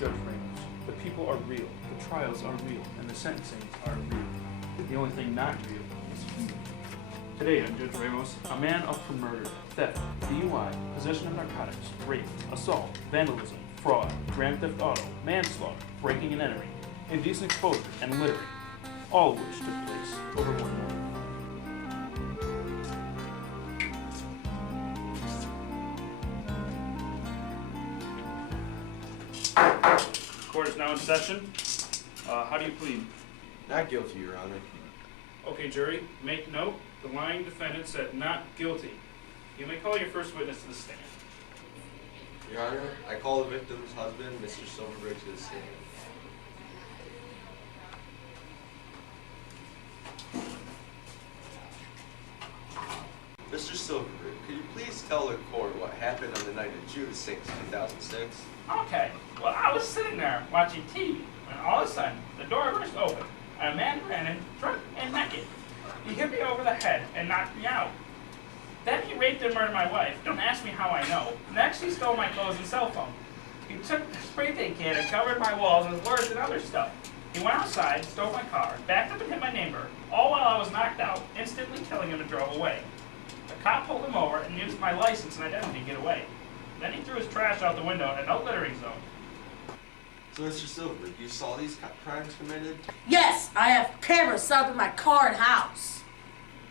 Judge Ramos. The people are real, the trials are real, and the sentencings are real. The only thing not real is human. Today on Judge Ramos, a man up for murder, theft, DUI, possession of narcotics, rape, assault, vandalism, fraud, grand theft auto, manslaughter, breaking and entering, indecent exposure, and littering, all of which took place over 1 month. Court is now in session. How do you plead? Not guilty, Your Honor. Okay, jury, make note. The lying defendant said not guilty. You may call your first witness to the stand. Your Honor, I call the victim's husband, Mr. Silverberg, to the stand. Mr. Silverberg, could you please tell the court what happened on the night of June 6, 2006? Okay, well, I was sitting there watching TV when all of a sudden the door burst open and a man ran in, drunk and naked. He hit me over the head and knocked me out. Then he raped and murdered my wife. Don't ask me how I know. Next, he stole my clothes and cell phone. He took the spray paint can and covered my walls with words and other stuff. He went outside, stole my car, backed up and hit my neighbor, all while I was knocked out, instantly killing him and drove away. The cop pulled him over and used my license and identity to get away. Then he threw his trash out the window in a no littering zone. So, Mr. Silverberg, you saw these crimes committed? Yes, I have cameras set up in my car and house.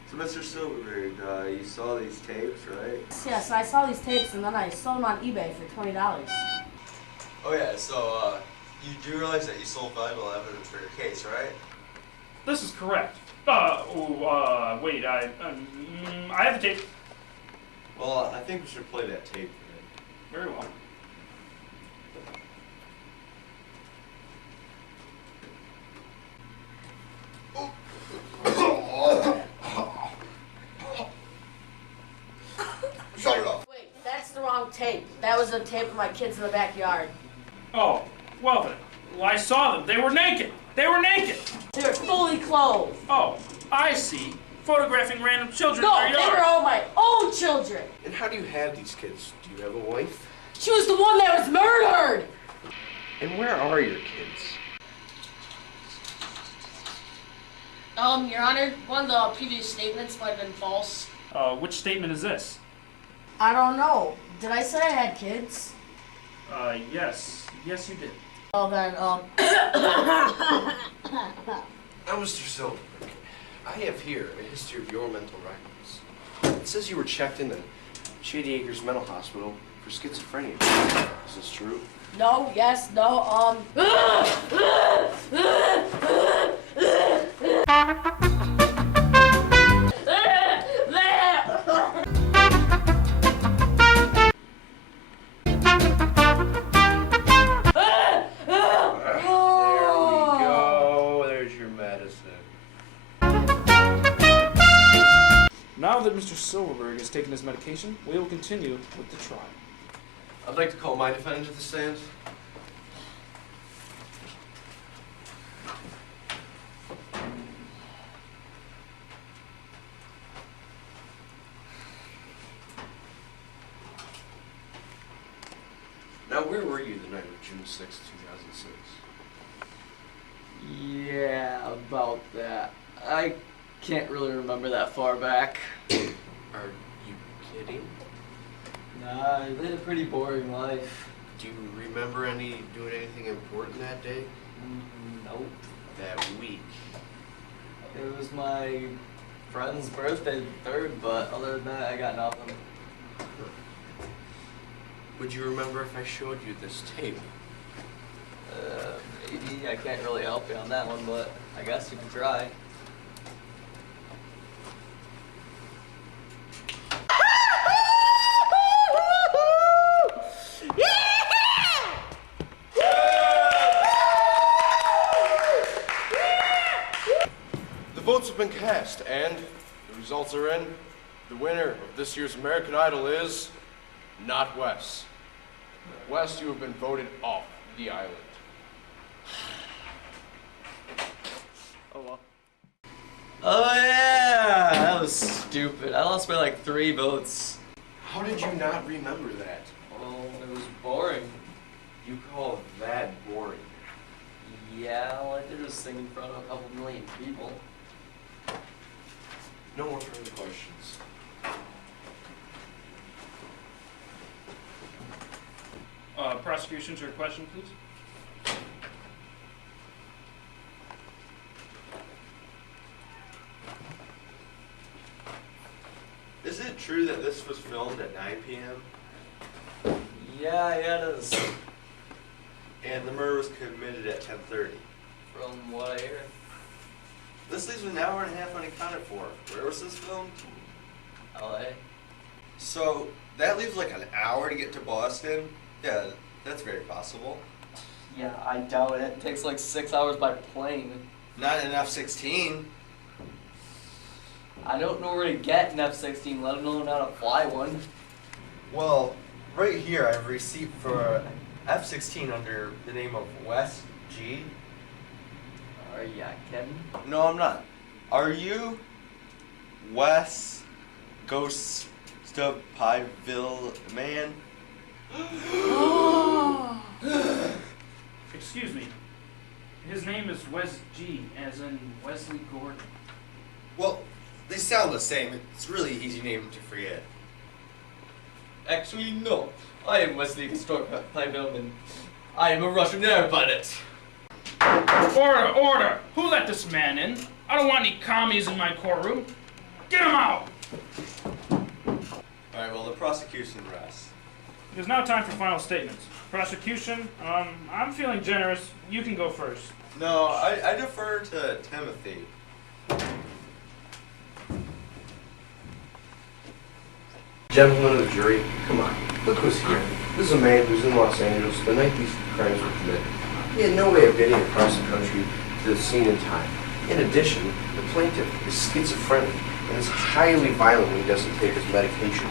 So, Mr. Silverberg, you saw these tapes, right? Yes, I saw these tapes and then I sold them on eBay for $20. Oh, yeah, so, you do realize that you sold valuable evidence for your case, right? This is correct. Wait, I have the tape. Well, I think we should play that tape for him. Very well. Shut it off. Wait, that's the wrong tape. That was the tape of my kids in the backyard. Oh, well then. Well, I saw them. They were naked. They were naked. They were fully clothed. Oh, I see. Photographing random children No, in they their yard. were all my own children. And how do you have these kids? Do you have a wife? She was the one that was murdered. And where are your kids? Your Honor, one of the previous statements might have been false. Which statement is this? I don't know. Did I say I had kids? Yes. Yes, you did. Well then, Now, Mr. Silverberg, I have here a history of your mental records. It says you were checked into Shady Acres Mental Hospital for schizophrenia. Is this true? no, yes, no, Now that Mr. Silverberg has taken his medication, we will continue with the trial. I'd like to call my defendant to the stand. Now, where were you the night of June 6, 2006? Yeah, about that. I can't really remember that far back. Are you kidding? Nah, I led a pretty boring life. Do you remember doing anything important that day? Nope. That week? It was my friend's birthday, the 3rd, but other than that, I got nothing. Would you remember if I showed you this tape? Maybe. I can't really help you on that one, but I guess you can try. The votes have been cast, and the results are in. The winner of this year's American Idol is not Wes. Wes, you have been voted off the island. Oh well. Oh yeah, that was stupid. I lost by like 3 votes. How did you not remember that? Well, it was boring. You call that prosecution to your question, please. Is it true that this was filmed at 9 p.m.? Yeah, it is. And the murder was committed at 10:30? From what I hear. This leaves an hour and a half unaccounted for. Where was this filmed? LA. So that leaves like an hour to get to Boston? Yeah, that's very possible. Yeah, I doubt it. It takes like 6 hours by plane. Not an F-16. I don't know where to get an F-16, let alone how to fly one. Well, right here I have a receipt for F-16 under the name of Wes G. Are ya kidding? No, I'm not. Are you Wes Ghost Stub Pieville Man? Excuse me. His name is Wes G, as in Wesley Gordon. Well, they sound the same. It's really easy name to forget. Actually, no. I am Wesley Pieville, and I am a Russian air pilot. Order! Who let this man in? I don't want any commies in my courtroom. Get him out! Alright, well, the prosecution rests. It is now time for final statements. Prosecution, I'm feeling generous. You can go first. No, I defer to Timothy. Gentlemen of the jury, come on. Look who's here. This is a man who's in Los Angeles the night these crimes were committed. He had no way of getting across the country to the scene in time. In addition, the plaintiff is schizophrenic and is highly violent when he doesn't take his medication,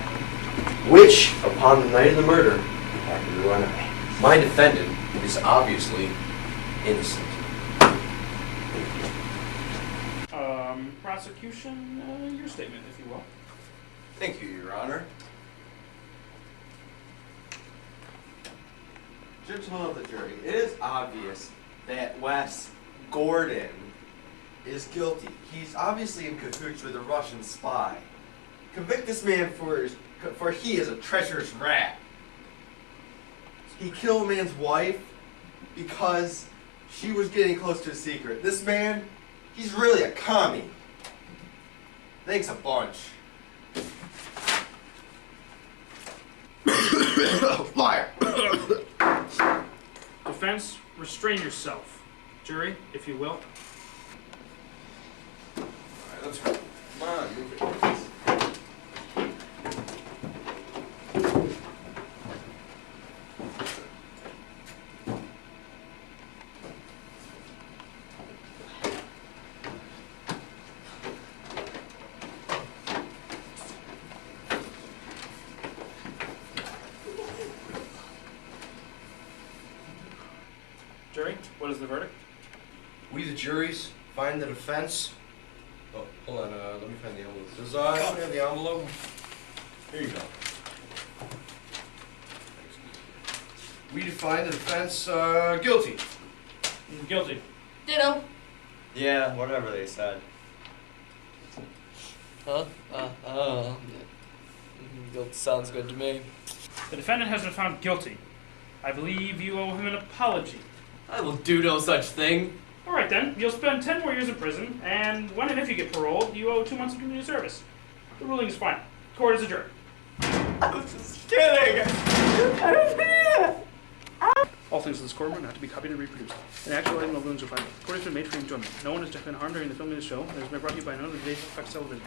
which, upon the night of the murder, he happened to run out. My defendant is obviously innocent. Prosecution, your statement, if you will. Thank you, Your Honor. Gentlemen of the jury, it is obvious that Wes Gordon is guilty. He's obviously in cahoots with a Russian spy. Convict this man for he is a treacherous rat. He killed a man's wife because she was getting close to a secret. This man, he's really a commie. Thanks a bunch. Liar. Defense, restrain yourself. Jury, if you will. Alright, let's go. Come on, move it, please. Jury, what is the verdict? We, the juries, find the defense. Oh, hold on. Let me find the envelope. Does anyone have the envelope? Here you go. We find the defense guilty. Guilty. Ditto. Yeah, whatever they said. Huh? Guilt sounds good to me. The defendant has been found guilty. I believe you owe him an apology. I will do no such thing. All right then, you'll spend 10 more years in prison, and when and if you get paroled, you owe 2 months of community service. The ruling is final. Court is adjourned. I was just kidding. All things in this courtroom are not to be copied and reproduced. An actual item of balloons are final. Court has been made for your enjoyment. No one has been harmed during the filming of the show, and it has been brought to you by none of the Fox Television.